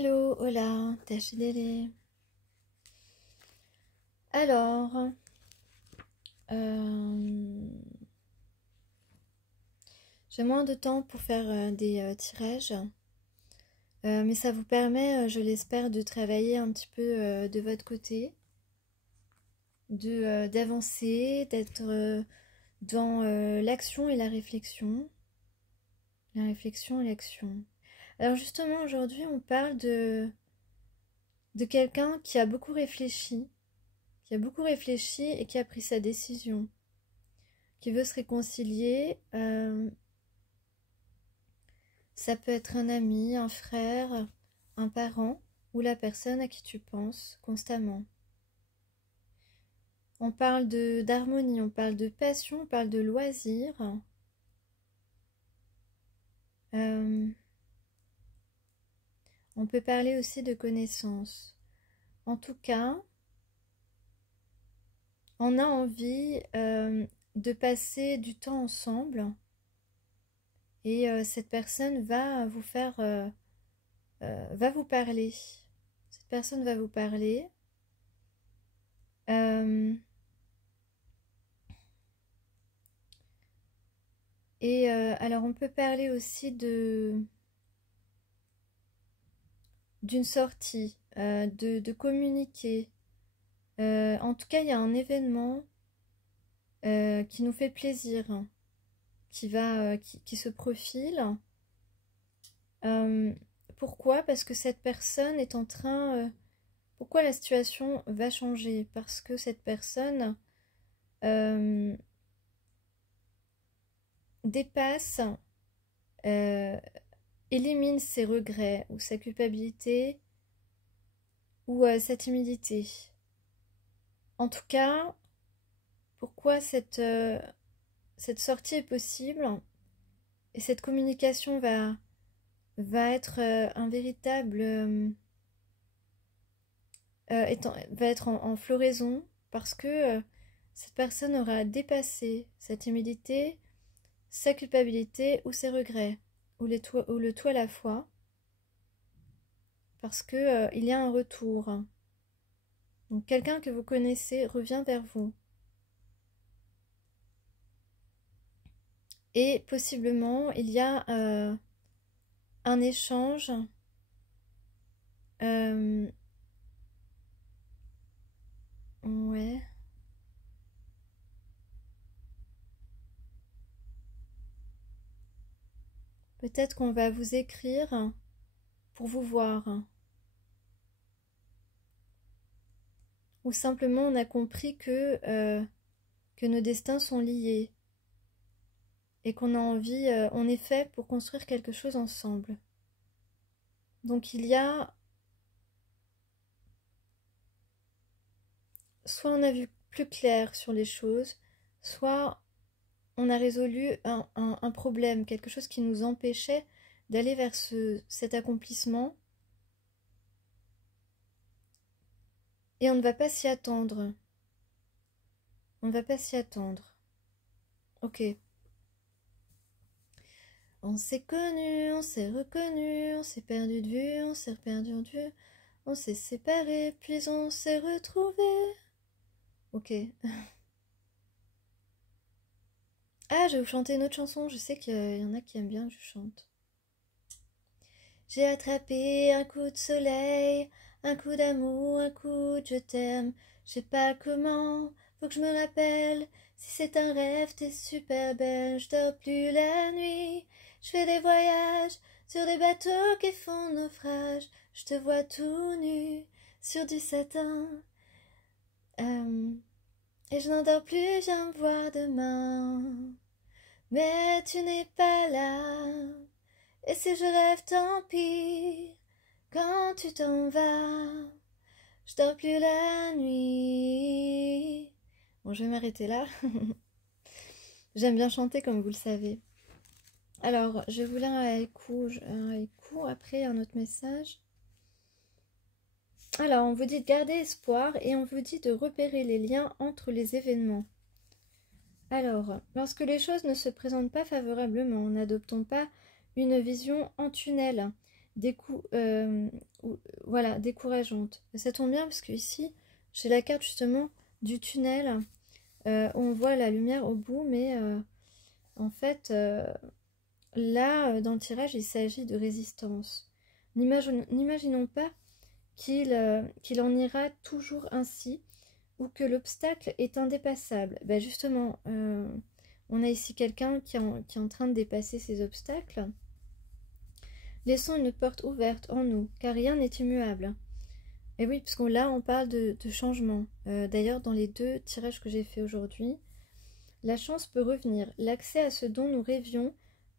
Hello, hola, Tachidele. Alors, j'ai moins de temps pour faire des tirages, mais ça vous permet, je l'espère, de travailler un petit peu de votre côté, d'avancer, d'être dans l'action et la réflexion et l'action. Alors justement, aujourd'hui, on parle de quelqu'un qui a beaucoup réfléchi, et qui a pris sa décision, qui veut se réconcilier. Ça peut être un ami, un frère, un parent ou la personne à qui tu penses constamment. On parle d'harmonie, on parle de passion, on parle de loisir. On peut parler aussi de connaissances. En tout cas, on a envie de passer du temps ensemble et cette personne va vous faire, va vous parler. Cette personne va vous parler. Et alors on peut parler aussi d'une sortie, de communiquer. En tout cas, il y a un événement qui nous fait plaisir, qui se profile. Pourquoi? Parce que cette personne est en train... pourquoi la situation va changer? Parce que cette personne dépasse, élimine ses regrets ou sa culpabilité ou sa timidité. En tout cas, pourquoi cette sortie est possible et cette communication va être un véritable... va être en floraison parce que cette personne aura dépassé sa timidité, sa culpabilité ou ses regrets, ou le tout à la fois, parce que il y a un retour. Donc quelqu'un que vous connaissez revient vers vous. Et possiblement, il y a un échange ouais. Peut-être qu'on va vous écrire pour vous voir. Ou simplement on a compris que nos destins sont liés. Et qu'on a envie, on est fait pour construire quelque chose ensemble. Donc il y a... Soit on a vu plus clair sur les choses, soit on a résolu un problème, quelque chose qui nous empêchait d'aller vers cet accomplissement. Et on ne va pas s'y attendre. On ne va pas s'y attendre. Ok. On s'est connus, on s'est reconnus, on s'est perdu de vue, on s'est perdu en vue, on s'est séparés, puis on s'est retrouvés. Ok. Ah, je vais vous chanter une autre chanson, je sais qu'il y en a qui aiment bien que je chante. J'ai attrapé un coup de soleil, un coup d'amour, un coup de je t'aime. Je sais pas comment, faut que je me rappelle. Si c'est un rêve, t'es super belle. Je dors plus la nuit, je fais des voyages sur des bateaux qui font naufrage. Je te vois tout nu sur du satin. Et je n'endors plus, viens me voir demain. Mais tu n'es pas là. Et si je rêve, tant pis. Quand tu t'en vas, je dors plus la nuit. Bon, je vais m'arrêter là. J'aime bien chanter, comme vous le savez. Alors, je vais vous lire un haïku, après un autre message. Alors, on vous dit de garder espoir et on vous dit de repérer les liens entre les événements. Alors, lorsque les choses ne se présentent pas favorablement, n'adoptons pas une vision en tunnel. voilà, décourageante. Ça tombe bien parce que ici, j'ai la carte justement du tunnel. On voit la lumière au bout, mais en fait, là, dans le tirage, il s'agit de résistance. N'imaginons pas qu'il en ira toujours ainsi, ou que l'obstacle est indépassable. Ben justement, on a ici quelqu'un qui est en train de dépasser ces obstacles. Laissons une porte ouverte en nous, car rien n'est immuable. Et oui, parce que là, on parle de changement. D'ailleurs, dans les 2 tirages que j'ai fait aujourd'hui, la chance peut revenir. L'accès à ce dont nous rêvions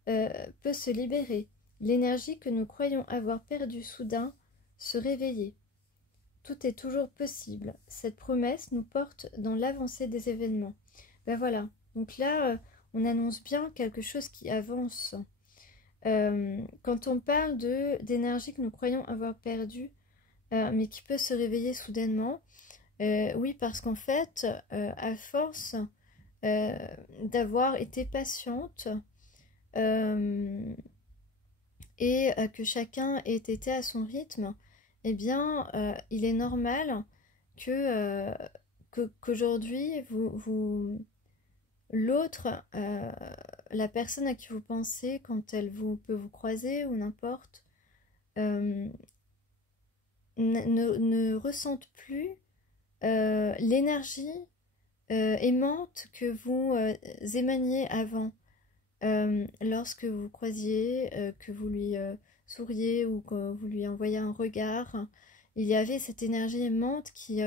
peut se libérer. L'énergie que nous croyons avoir perdue soudain se réveiller. Tout est toujours possible. Cette promesse nous porte dans l'avancée des événements. Ben voilà. Donc là, on annonce bien quelque chose qui avance. Quand on parle d'énergie que nous croyons avoir perdue, mais qui peut se réveiller soudainement, oui, parce qu'en fait, à force d'avoir été patiente et que chacun ait été à son rythme, eh bien, il est normal qu'aujourd'hui, l'autre, la personne à qui vous pensez, quand elle peut vous croiser ou n'importe, ne ressente plus l'énergie aimante que vous émaniez avant. Lorsque vous croisiez, que vous lui souriez ou que vous lui envoyez un regard, il y avait cette énergie aimante qui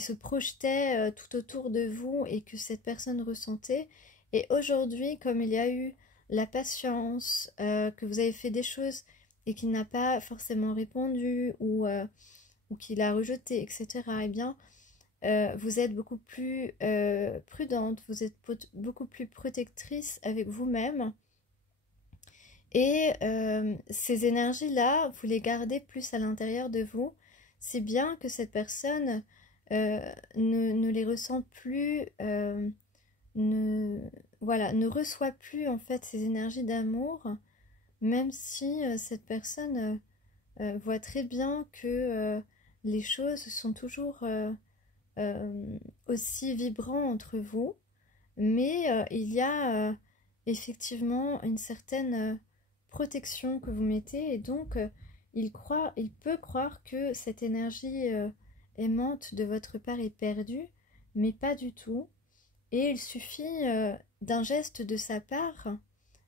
se projetait tout autour de vous et que cette personne ressentait. Et aujourd'hui, comme il y a eu la patience, que vous avez fait des choses et qu'il n'a pas forcément répondu ou qu'il a rejeté, etc., eh bien, vous êtes beaucoup plus prudente, vous êtes beaucoup plus protectrice avec vous-même. Et ces énergies-là, vous les gardez plus à l'intérieur de vous, si bien que cette personne ne les ressent plus, ne reçoit plus en fait ces énergies d'amour, même si cette personne voit très bien que les choses sont toujours aussi vibrants entre vous, mais il y a effectivement une certaine protection que vous mettez, et donc il peut croire que cette énergie aimante de votre part est perdue, mais pas du tout. Et il suffit d'un geste de sa part,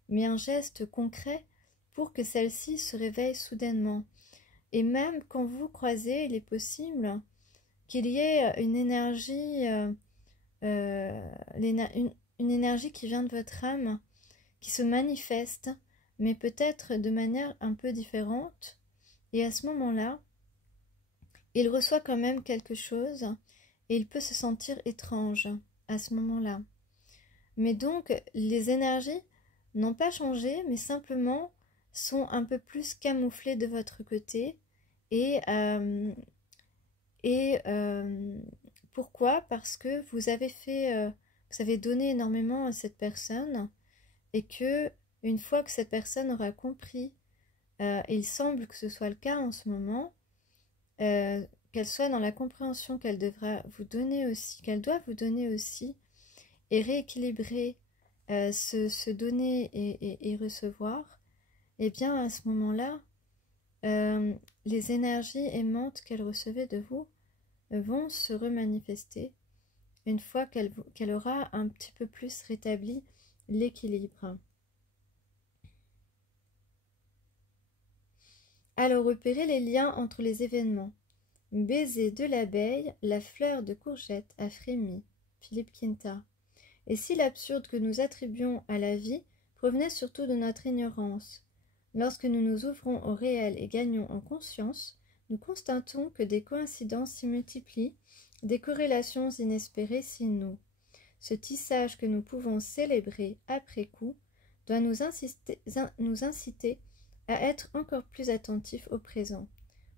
mais un geste concret, pour que celle-ci se réveille soudainement. Et même quand vous croisez, il est possible qu'il y ait une énergie, une énergie qui vient de votre âme, qui se manifeste, mais peut-être de manière un peu différente. Et à ce moment-là, il reçoit quand même quelque chose, et il peut se sentir étrange à ce moment-là. Mais donc, les énergies n'ont pas changé, mais simplement sont un peu plus camouflées de votre côté. Et pourquoi? Parce que vous avez donné énormément à cette personne, et que une fois que cette personne aura compris, et il semble que ce soit le cas en ce moment, qu'elle soit dans la compréhension qu'elle devra vous donner aussi, qu'elle doit vous donner aussi, et rééquilibrer se donner et recevoir, et bien à ce moment-là, les énergies aimantes qu'elle recevait de vous vont se remanifester une fois qu'elle aura un petit peu plus rétabli l'équilibre. Alors repérez les liens entre les événements. Baiser de l'abeille, la fleur de courgette a frémi. Philippe Quinta. Et si l'absurde que nous attribuons à la vie provenait surtout de notre ignorance? Lorsque nous nous ouvrons au réel et gagnons en conscience, nous constatons que des coïncidences s'y multiplient, des corrélations inespérées s'y nouent. Ce tissage que nous pouvons célébrer après coup doit nous inciter à être encore plus attentifs au présent.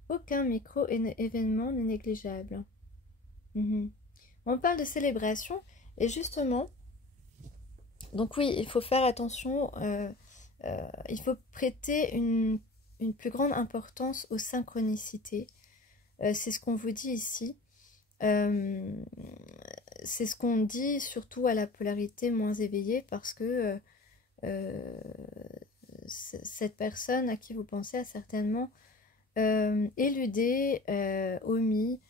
Aucun micro-événement n'est négligeable. On parle de célébration, et justement, donc oui, il faut faire attention, il faut prêter une une plus grande importance aux synchronicités. C'est ce qu'on vous dit ici. C'est ce qu'on dit surtout à la polarité moins éveillée parce que cette personne à qui vous pensez a certainement éludé, omis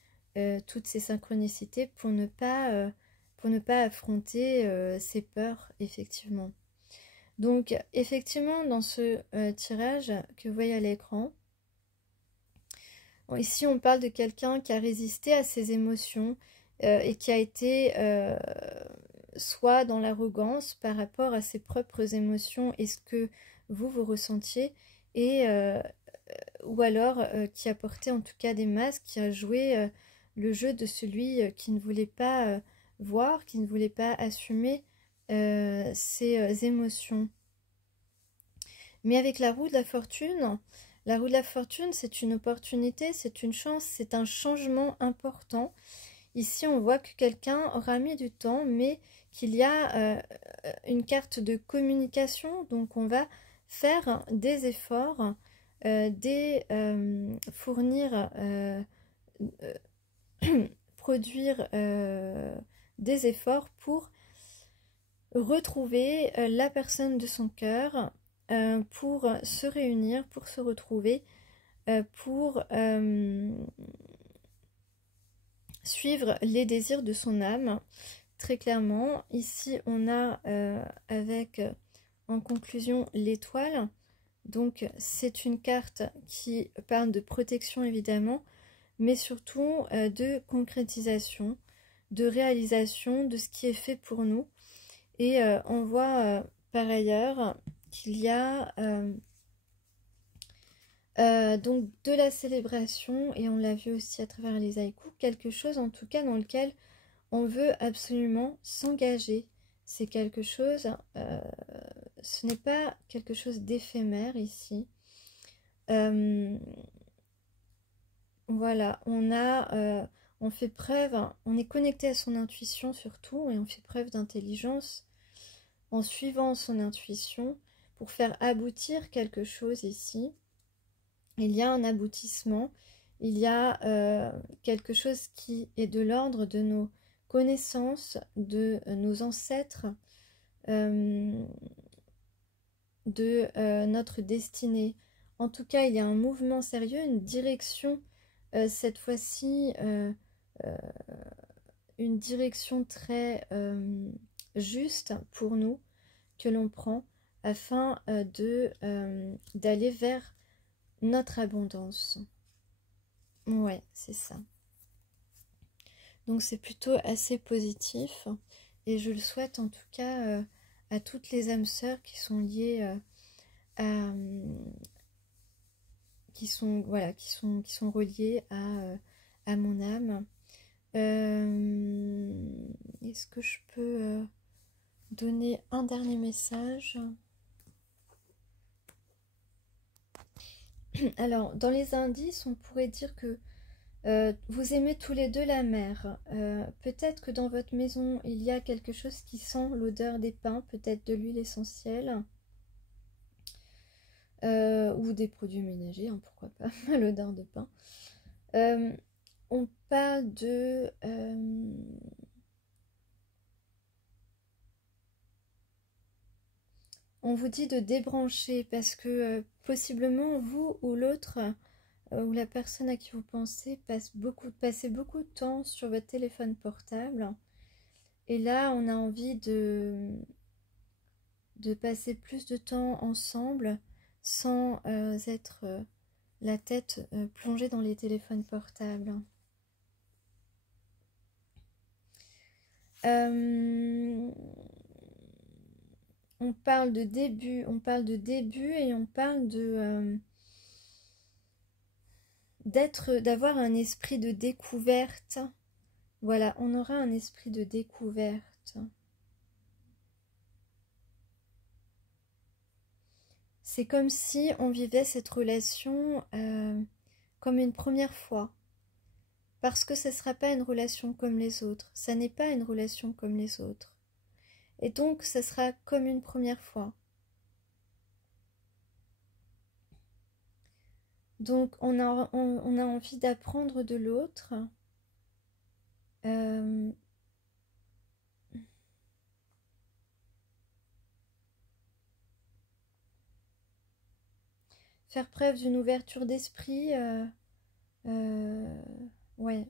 toutes ces synchronicités pour ne pas affronter ses peurs, effectivement. Donc, effectivement, dans ce tirage que vous voyez à l'écran, ici on parle de quelqu'un qui a résisté à ses émotions et qui a été soit dans l'arrogance par rapport à ses propres émotions et ce que vous ressentiez, et ou alors qui a porté en tout cas des masques, qui a joué le jeu de celui qui ne voulait pas voir, qui ne voulait pas assumer ses émotions. Mais avec la roue de la fortune, c'est une opportunité, c'est une chance, c'est un changement important. Ici, on voit que quelqu'un aura mis du temps, mais qu'il y a une carte de communication. Donc, on va faire des efforts, fournir, produire des efforts pour retrouver la personne de son cœur, pour se réunir, pour se retrouver, pour suivre les désirs de son âme, très clairement. Ici, on a avec en conclusion l'étoile. Donc, c'est une carte qui parle de protection, évidemment, mais surtout de concrétisation, de réalisation de ce qui est fait pour nous. Et on voit par ailleurs qu'il y a donc de la célébration, et on l'a vu aussi à travers les haïkus, quelque chose en tout cas dans lequel on veut absolument s'engager. C'est quelque chose, ce n'est pas quelque chose d'éphémère ici. Voilà, on fait preuve, on est connecté à son intuition surtout, et on fait preuve d'intelligence en suivant son intuition pour faire aboutir quelque chose ici. Il y a un aboutissement, il y a quelque chose qui est de l'ordre de nos connaissances, de nos ancêtres, de notre destinée. En tout cas, il y a un mouvement sérieux, une direction, cette fois-ci, une direction très juste pour nous, que l'on prend afin d'aller vers notre abondance. Ouais, c'est ça. Donc c'est plutôt assez positif, et je le souhaite en tout cas à toutes les âmes sœurs qui sont liées qui sont reliées à mon âme. Est-ce que je peux donner un dernier message? Alors, dans les indices, on pourrait dire que vous aimez tous les deux la mer. Peut-être que dans votre maison, il y a quelque chose qui sent l'odeur des pins, peut-être de l'huile essentielle, ou des produits ménagers, hein, pourquoi pas, l'odeur de pain. On parle de... on vous dit de débrancher parce que possiblement vous ou l'autre ou la personne à qui vous pensez passez beaucoup de temps sur votre téléphone portable, et là on a envie de passer plus de temps ensemble sans être la tête plongée dans les téléphones portables. On parle de début, et on parle d'avoir un esprit de découverte. Voilà, on aura un esprit de découverte. C'est comme si on vivait cette relation comme une première fois. Parce que ce ne sera pas une relation comme les autres. Ça n'est pas une relation comme les autres. Et donc, ce sera comme une première fois. Donc on a envie d'apprendre de l'autre. Faire preuve d'une ouverture d'esprit. Ouais.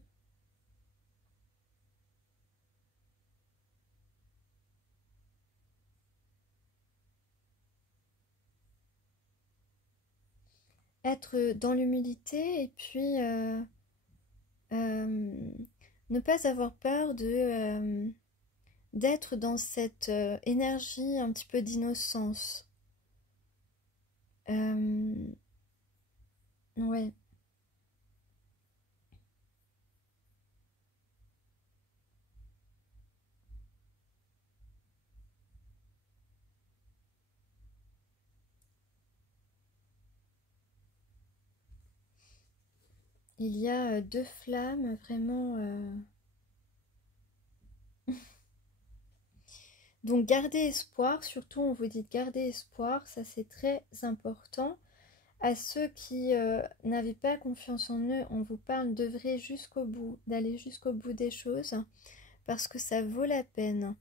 Être dans l'humilité et puis ne pas avoir peur d'être dans cette énergie un petit peu d'innocence. Ouais. Il y a deux flammes vraiment. Donc gardez espoir, surtout on vous dit de garder espoir, ça c'est très important. À ceux qui n'avaient pas confiance en eux, on vous parle d'œuvrer jusqu'au bout, d'aller jusqu'au bout des choses, parce que ça vaut la peine.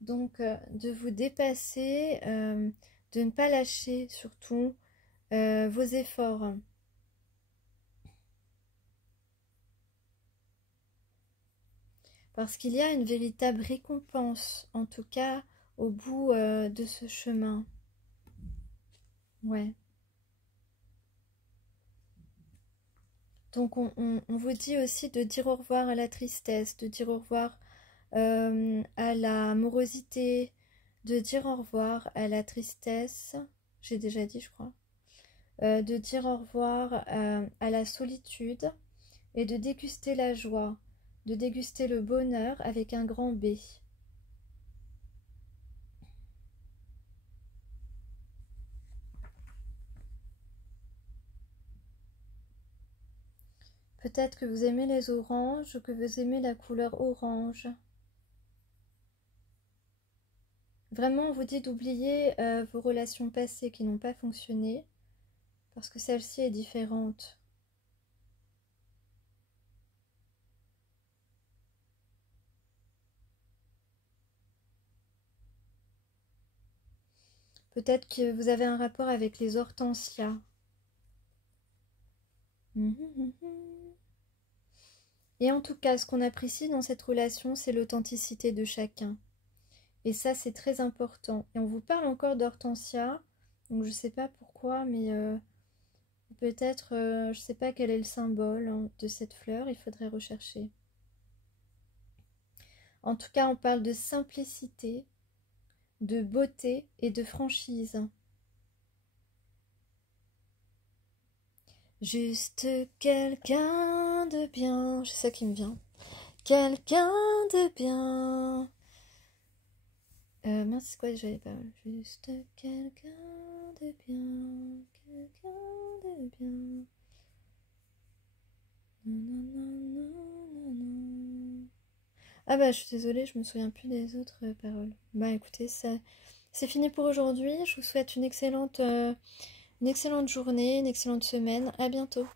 Donc de vous dépasser, de ne pas lâcher surtout vos efforts. Parce qu'il y a une véritable récompense, en tout cas au bout de ce chemin. Ouais. Donc on vous dit aussi de dire au revoir à la tristesse, de dire au revoir à la morosité, de dire au revoir à la tristesse, j'ai déjà dit je crois, de dire au revoir à la solitude et de déguster la joie, de déguster le bonheur avec un grand B. Peut-être que vous aimez les oranges, que vous aimez la couleur orange. Vraiment, on vous dit d'oublier vos relations passées qui n'ont pas fonctionné, parce que celle-ci est différente. Peut-être que vous avez un rapport avec les hortensias. Et en tout cas, ce qu'on apprécie dans cette relation, c'est l'authenticité de chacun. Et ça, c'est très important. Et on vous parle encore d'hortensia, donc je sais pas pourquoi, mais peut-être, je sais pas quel est le symbole hein, de cette fleur, il faudrait rechercher. En tout cas, on parle de simplicité, de beauté et de franchise. Juste quelqu'un de bien, c'est ça qui me vient. Quelqu'un de bien. Mince, c'est quoi j'avais pas. Juste quelqu'un de bien. Quelqu'un de bien. Ah bah je suis désolée, je me souviens plus des autres paroles. Bah écoutez, ça c'est fini pour aujourd'hui. Je vous souhaite une excellente journée, une excellente semaine. À bientôt.